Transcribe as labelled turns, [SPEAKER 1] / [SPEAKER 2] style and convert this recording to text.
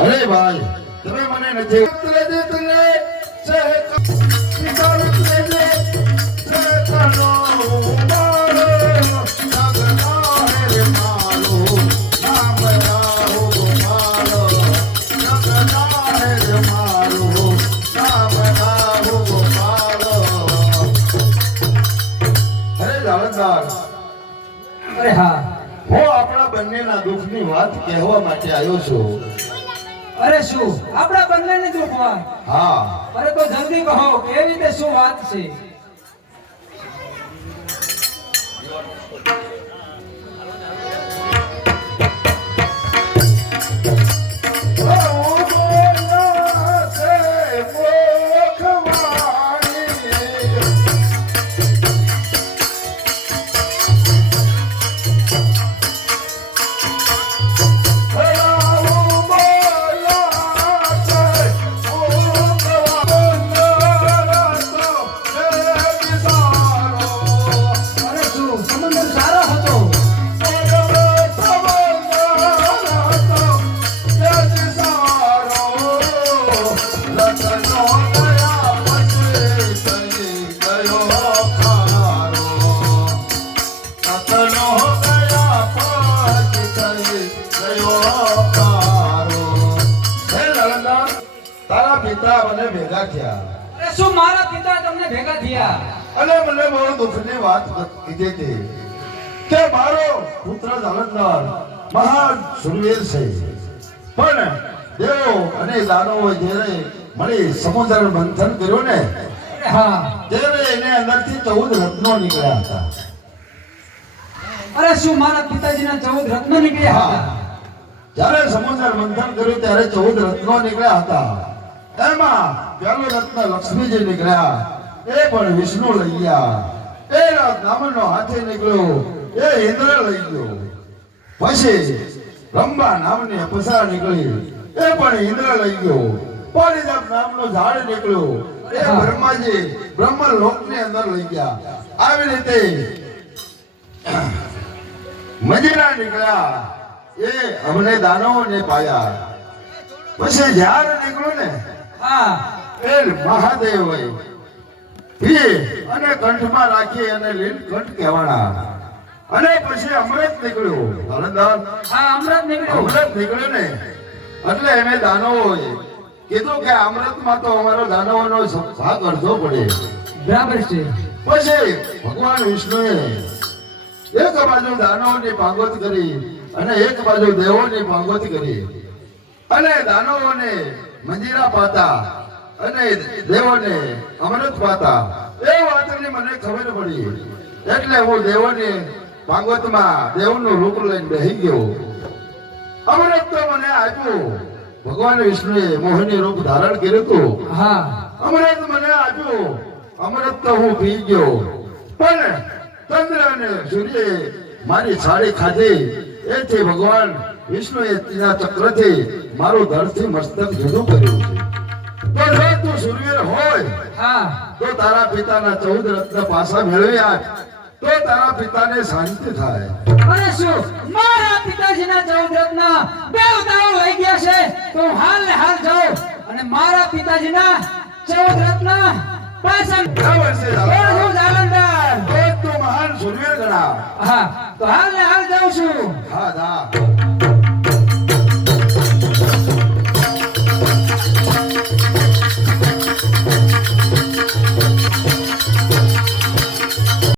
[SPEAKER 1] હે ભાઈ અરે
[SPEAKER 2] જાવલદાર
[SPEAKER 1] અરે હા.
[SPEAKER 2] હું આપણા બંનેના દુઃખની વાત કહેવા માટે આવ્યો છું.
[SPEAKER 1] અરે શું? આપણા બંનેને દુઃખ વાત
[SPEAKER 2] હા.
[SPEAKER 1] અરે તો જલ્દી કહો કેવી રીતે શું વાત છે?
[SPEAKER 2] મને ભેગા થયા.
[SPEAKER 1] અરે શું મારા પિતા તમને ભેગા થયા?
[SPEAKER 2] અને મને મારો દુઃખની વાત કીધી હતી કે મારો પુત્ર જાલંધર મહાન સુરવીર છે. પણ દેવો અને દાનવો જ્યારે મળી સમુદ્ર મંથન કર્યું ને
[SPEAKER 1] હા.
[SPEAKER 2] ત્યારે એને અંદરથી ચૌદ રત્નો નીકળ્યા હતા.
[SPEAKER 1] અરે શું મારા પિતાજીના ચૌદ રત્નો નીકળ્યા હતા
[SPEAKER 2] જ્યારે સમુદ્ર મંથન કર્યું ત્યારે ચૌદ રત્નો નીકળ્યા હતા. એમાં પેલું રત્ન લક્ષ્મીજી નીકળ્યા. એ પણ વિષ્ણુ લઈ ગયા. એ નો હાથી નીકળ્યો. એ ઇન્દ્ર લઈ ગયો. પછી રંબા નામની અપસરા નીકળી. એ પણ ઇન્દ્ર લઈ ગયો. પારિજાત નામનો ઝાડ નીકળ્યો. એ બ્રહ્માજી બ્રહ્મ લોકની અંદર લઈ ગયા. આવી રીતે મજીરા નીકળ્યા. એ અમને દાનવોને પાયા. પછી ઝાડ નીકળ્યું ને એ મહાદેવ હોય અને કંઠમાં રાખી અને લીલ કંઠ કહેવાના. અને પછી અમૃત નીકળ્યું. હળદર.
[SPEAKER 1] હા અમૃત નીકળ્યું.
[SPEAKER 2] અમૃત નીકળ્યું ને. એટલે એને હોય કીધું કે અમૃતમાં તો અમારો દાનવોનો ભાગ અડધો પડે.
[SPEAKER 1] બરાબર છે.
[SPEAKER 2] પછી ભગવાન વિષ્ણુએ એક બાજુ દાનવોની ભાગવત કરી અને એક બાજુ દેવોની ભાગવત કરી. અને દાનવોને મંજીરા પાતા અને દેવોને અમૃત પાતા. એ વાતની મને ખબર પડી. એટલે હું દેવોની ભાગવતમાં દેવનું રૂપ લઈને બેહી ગયો. અમૃત તો મને આપ્યું. ભગવાન વિષ્ણુએ મોહિની રૂપ ધારણ કર્યું હતું.
[SPEAKER 1] હા.
[SPEAKER 2] અમૃત મને આપ્યું. અમૃત તો હું પી ગયો. પણ ચંદ્ર અને સૂર્ય મારી સાડી ખાધી. એથી ભગવાન વિષ્ણુએ તેના ચક્રથી મારું ધરથી મસ્તક જુદું કર્યું છે. તો જો તું સુરવીર હોય
[SPEAKER 1] હા.
[SPEAKER 2] તો તારા પિતાના ચૌદ રત્ન પાસા મેળવી આપ તો તારા પિતાને શાંતિ થાય.
[SPEAKER 1] અરે શું? મારા પિતાજીના ચૌદ રત્ન દેવતાઓ લઈ ગયા છે તો હાલ ને હાલ જાઉં અને મારા પિતાજીના ચૌદ રત્ન પાછા
[SPEAKER 2] બરાબર છે
[SPEAKER 1] હા તો હાલ ને હાલ જાઉં છું.
[SPEAKER 2] હા હા